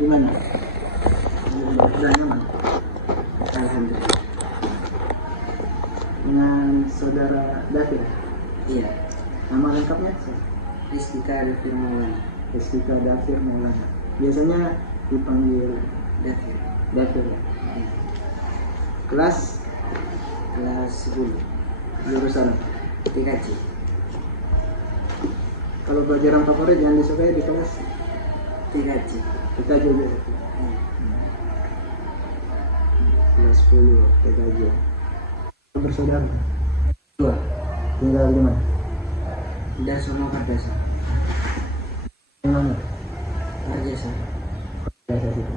Gimana? Udah nyaman? Alhamdulillah. Dengan saudara David? Iya. Nama lengkapnya? Rizkika Dafir Maulana. Rizkika Dafir Maulana. Biasanya dipanggil Dafir. Dafir ya? Iya. Kelas 10. jurusan 3C. kalau pelajaran favorit yang disukai di kelas 3C. kita juga kelas 10 TKJ. Bersaudara 2. tinggal di mana? Darsono Kardasa. Mana? Karjasa. Biasa situ.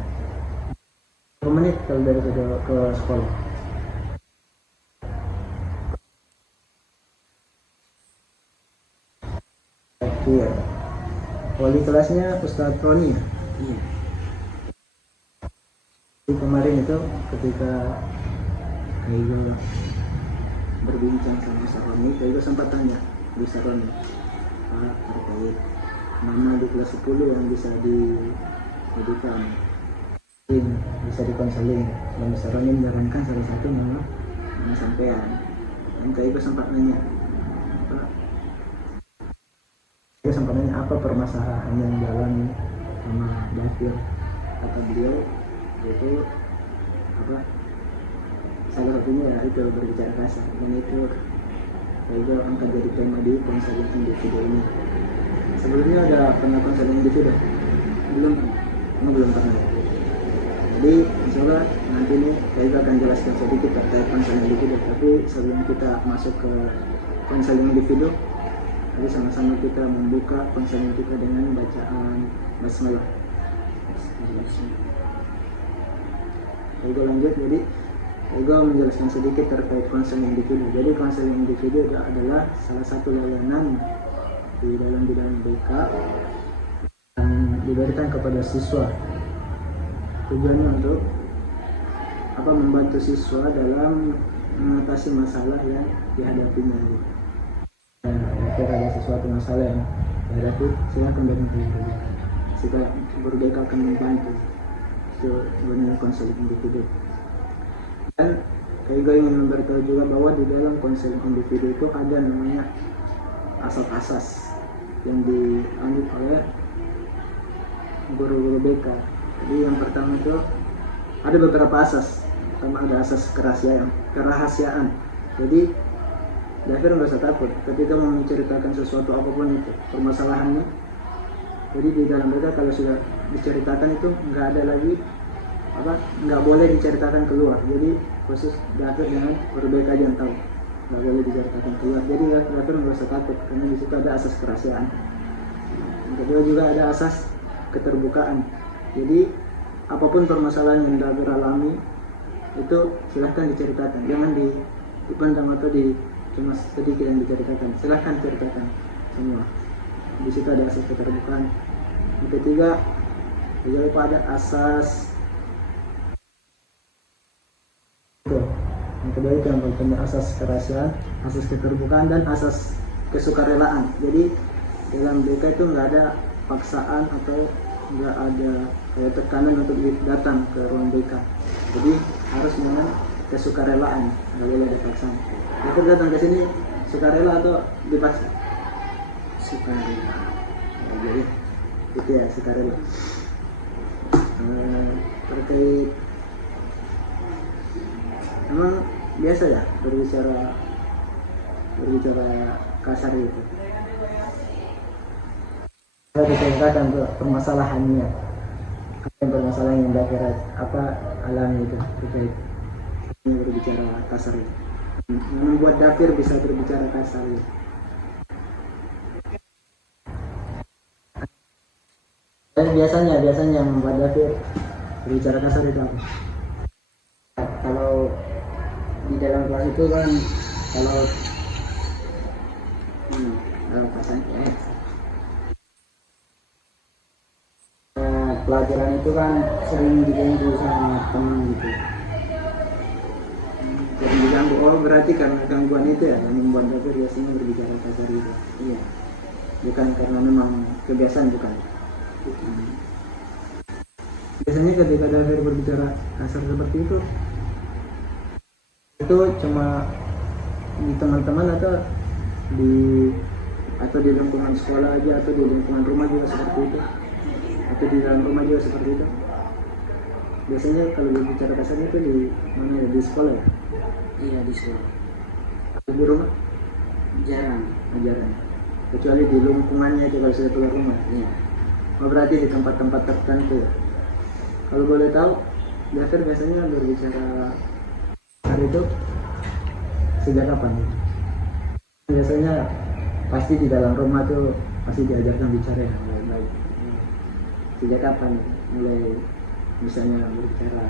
Berapa menit kalau dari situ ke sekolah? Iya. Wali kelasnya Ustadz Roni ya? Iya. Jadi kemarin itu ketika Kaigo berbincang sama Ustadz Roni, Kaigo sempat tanya di Ustadz Roni, Pak, terkait nama di kelas 10 yang bisa dijadikan bisa dikonseling, dan Ustadz Roni menyarankan salah satu nama sampean. Dan Kaigo sempat nanya, apa permasalahan yang dialami sama Dafir. Kata beliau itu apa, salah satunya ya itu berbicara kasar, dan itu Kaigo angkat jadi tema di konseling individu ini. Sebelumnya ada pernah konseling individu? Belum pernah. Jadi insyaallah nanti nih Kaigo akan jelaskan sedikit terkait konseling individu. Tapi sebelum kita masuk ke konseling individu, jadi sama-sama kita membuka konseling kita dengan bacaan basmalah. Kaigo lanjut. Jadi Kaigo menjelaskan sedikit terkait konseling individu. Jadi konseling individu adalah salah satu layanan di dalam bidang BK yang diberikan kepada siswa. Tujuannya untuk membantu siswa dalam mengatasi masalah yang dihadapinya. Jika ada sesuatu masalah yang dihadapi, silakan datang ke BK. Kita BK akan membantu. Itu sebenarnya konseling individu. Dan Kaigo ingin memberitahu juga bahwa di dalam konseling individu itu ada namanya asas-asas yang dianut oleh guru-guru BK. Jadi yang pertama itu ada beberapa asas. Pertama ada asas kerahasiaan. Jadi Dafir nggak usah takut ketika mau menceritakan sesuatu apapun itu permasalahannya. Jadi di dalam BK kalau sudah diceritakan itu nggak ada lagi nggak boleh diceritakan keluar. Jadi khusus Dafir dengan berbeda aja yang tahu, nggak boleh diceritakan keluar. Jadi Dafir nggak usah takut karena di situ ada asas kerahasiaan. Yang kedua juga ada asas keterbukaan. Jadi apapun permasalahan yang Dafir alami itu silahkan diceritakan, jangan dipendam atau cuma sedikit yang diceritakan. Silahkan ceritakan semua. Di situ ada asas keterbukaan. Yang ketiga juga ada asas yang kedua itu yang pertama asas kerahasiaan, asas keterbukaan, dan asas kesukarelaan. Jadi dalam BK itu nggak ada paksaan atau nggak ada tekanan untuk datang ke ruang BK. Jadi harus dengan kesukarelaan, nggak boleh ada paksaan. Itu datang ke sini sukarela atau dipaksa? Sukarela. Jadi itu ya sukarela. Terkait emang biasa ya berbicara kasar itu. Saya diceritakan permasalahannya, permasalahan yang Dafir alami itu terkait berbicara kasar itu. Membuat Dafir bisa berbicara kasar itu. Dan biasanya yang membuat Dafir berbicara kasar itu apa? Kalau di dalam kelas itu kan kalau pelajaran itu kan sering diganggu sama teman gitu. Sering diganggu. Oh berarti karena gangguan itu ya yang membuat Dafir biasanya berbicara kasar gitu. Iya. Bukan karena memang kebiasaan, bukan. Biasanya ketika David berbicara kasar seperti itu cuma di teman-teman di atau di lingkungan sekolah aja, atau di lingkungan rumah juga seperti itu, atau di dalam rumah juga seperti itu. Biasanya kalau berbicara kasarnya itu di mana ya? Di sekolah ya? Iya, di sekolah. Atau di rumah? Jarang. Jarang. Kecuali di lingkungannya itu kalau sudah keluar rumah. Iya. Oh, berarti di tempat-tempat tertentu ya. Kalau boleh tahu, Jafir biasanya berbicara hari itu sejak kapan? Biasanya pasti di dalam rumah tuh pasti diajarkan bicara yang baik-baik. Sejak kapan mulai misalnya berbicara?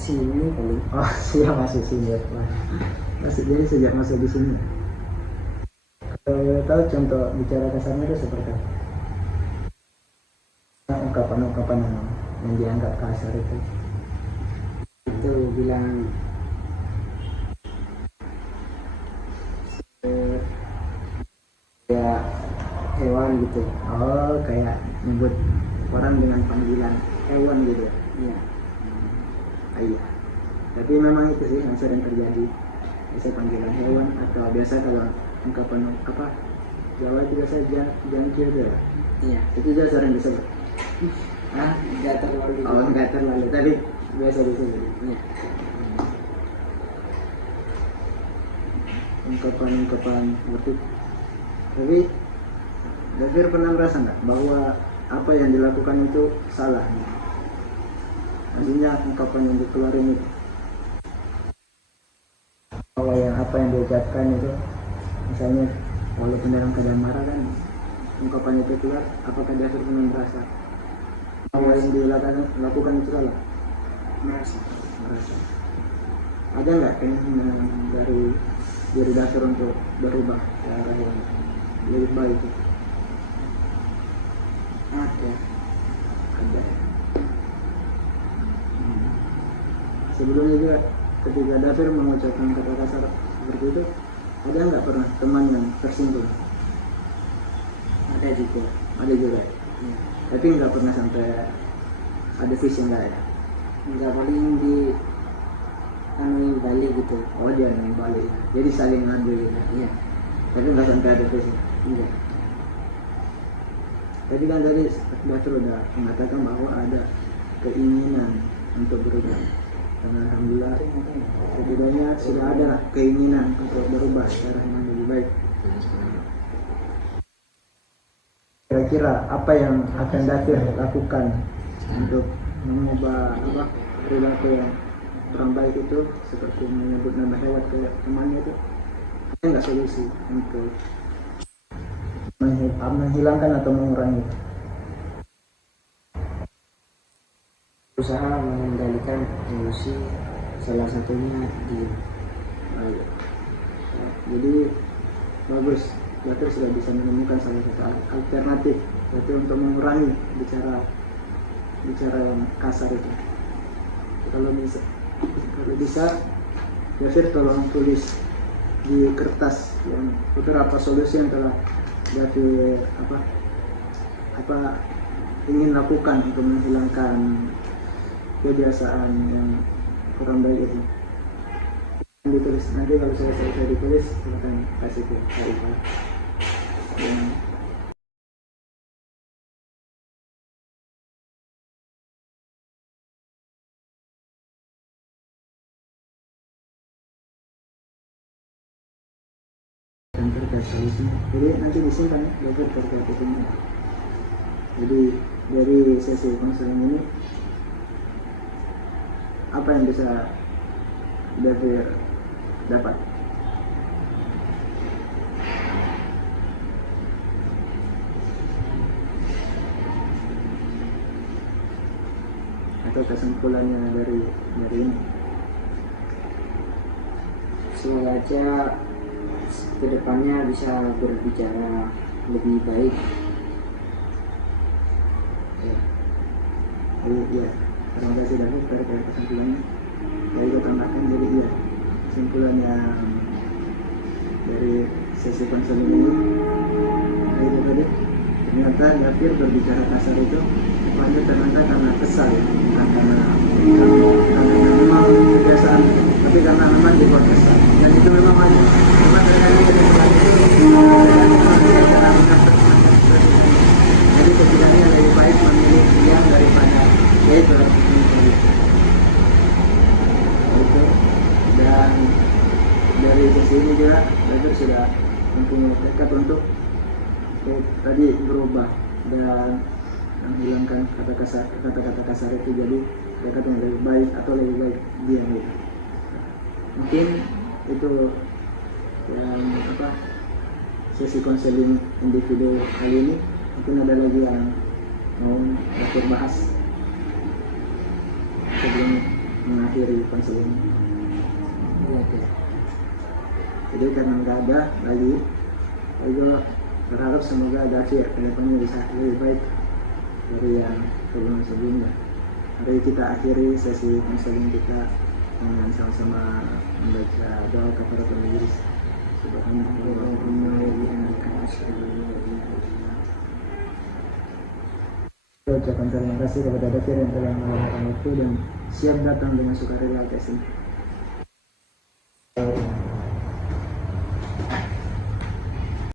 Sini paling. Oh, sudah masuk sini ya. Masih jadi sejak masuk di sini. Kalau boleh tahu contoh bicara kasarnya itu seperti apa? Ungkapan-ungkapan yang dianggap kasar itu. Itu bilang ya hewan gitu. Oh, kayak nyebut orang dengan panggilan hewan gitu ya? Iya. Iya. Tapi memang itu sih yang sering terjadi. Biasa panggilan hewan, atau biasa kalau ungkapan apa Jawa itu biasa jangkir itu ya? Iya. Itu juga sering disebut. Enggak terlalu. Oh, enggak terlalu, tapi biasa disebut. Iya. Ungkapan-ungkapan seperti itu. Tapi Dafir pernah merasa nggak bahwa apa yang dilakukan itu salah? Maksudnya ungkapan yang dikeluarin itu, bahwa apa yang diucapkan itu, misalnya walaupun dalam keadaan marah kan, ungkapan itu keluar, apakah Dafir pernah merasa bahwa yang dilakukan itu salah? Merasa. Ada nggak keinginan dari diri Dafir untuk berubah ke arah yang lebih baik? Ada. Sebelumnya juga ketika Dafir mengucapkan kata kasar seperti itu, ada nggak pernah teman yang tersinggung? Ada juga. Ada juga. Iya. Tapi nggak pernah sampai ada visi nggak ya? Enggak, paling di balik gitu. Oh, dia yang balik. Jadi saling ngadu gitu. Iya. Tapi nggak sampai ada visi. Enggak. Tadi kan tadi Dafir udah mengatakan bahwa ada keinginan untuk berubah. Dan alhamdulillah setidaknya sudah ada keinginan untuk berubah secara yang lebih baik. Kira-kira apa yang akan Dafir lakukan untuk mengubah perilaku yang kurang baik itu, seperti menyebut nama hewan ke temannya itu? Ada nggak solusi untuk menghilangkan atau mengurangi? Usaha mengendalikan emosi, salah satunya diam. Jadi bagus, Dafir sudah bisa menemukan salah satu alternatif, yaitu untuk mengurangi bicara yang kasar itu. Kalau bisa Dafir tolong tulis di kertas yang beberapa solusi yang telah Dafir ingin lakukan untuk menghilangkan kebiasaan yang kurang baik itu. Ditulis nanti, kalau saya ditulis silakan kasih ke Arifah. Dan terkait solusinya, jadi nanti disimpan ya, Dafir terkait itu. Jadi dari sesi konseling ini, apa yang bisa Dafir dapat? Atau kesimpulannya dari ini? Semoga aja kedepannya bisa berbicara lebih baik. Iya, terima kasih David terkait kesimpulannya. Saya juga tambahkan, jadi iya, kesimpulannya dari sesi konseling ini itu tadi, ternyata Dafir berbicara kasar itu pokoknya ternyata karena kesal ya, bukan karena memang kebiasaan, tapi karena memang dibuat kesal, dan itu memang terjadi ketika itu terjadi dalam jadi ketiganya lebih baik memilih yang daripada yaitu harus memilih itu. Dan dari sisi ini juga Dafir sudah mempunyai tekad untuk tadi berubah dan menghilangkan kata-kata kasar itu, jadi tekad yang lebih baik atau lebih baik dia gitu. Mungkin itu yang sesi konseling individu kali ini. Mungkin ada lagi yang mau Dafir bahas sebelum mengakhiri konseling. Jadi karena nggak ada lagi, saya berharap semoga Dafir kedepannya bisa lebih baik dari yang sebelumnya. Mari kita akhiri sesi konseling kita dengan sama-sama membaca doa kafaratul majelis. Subhanallahumma wa bihamdika asyhadu an la ilaha illa anta. Ucapkan terima kasih kepada Dafir yang telah meluangkan waktu dan siap datang dengan sukarela ke sini.